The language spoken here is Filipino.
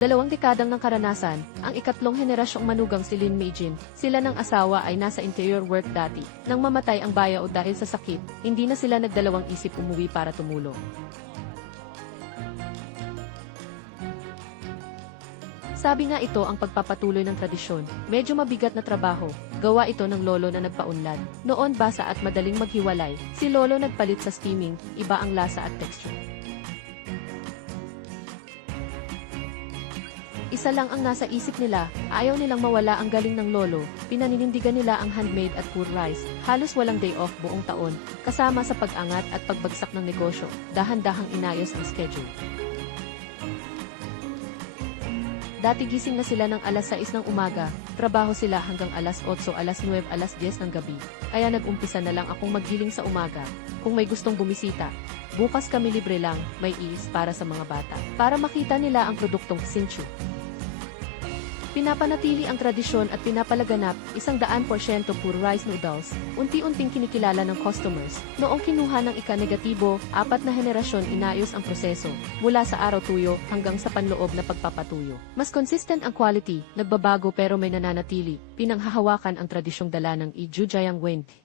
Dalawang dekadang ng karanasan, ang ikatlong henerasyong manugang si Lin Meijin, sila ng asawa ay nasa interior work dati. Nang mamatay ang bayao dahil sa sakit, hindi na sila nagdalawang isip umuwi para tumulong. Sabi nga ito ang pagpapatuloy ng tradisyon, medyo mabigat na trabaho, gawa ito ng lolo na nagpaunlad. Noon basa at madaling maghiwalay, si lolo nagpalit sa steaming, iba ang lasa at texture. Isa lang ang nasa isip nila, ayaw nilang mawala ang galing ng lolo, pinaninindigan nila ang handmade at pure rice, halos walang day off buong taon, kasama sa pag-angat at pagbagsak ng negosyo, dahan-dahang inayos ang schedule. Dati gising na sila ng alas 6 ng umaga, trabaho sila hanggang alas 8, alas 9, alas 10 ng gabi, kaya nag-umpisa na lang akong maggiling sa umaga, kung may gustong bumisita. Bukas kami libre lang, may is para sa mga bata, para makita nila ang produktong Hsinchu. Pinapanatili ang tradisyon at pinapalaganap, 100% pure rice noodles, unti-unting kinikilala ng customers. Noong kinuha ng ika-negatibo, 4 na henerasyon inayos ang proseso, mula sa araw tuyo hanggang sa panloob na pagpapatuyo. Mas consistent ang quality, nagbabago pero may nananatili, pinanghahawakan ang tradisyong dala ng Ijujayang Wen.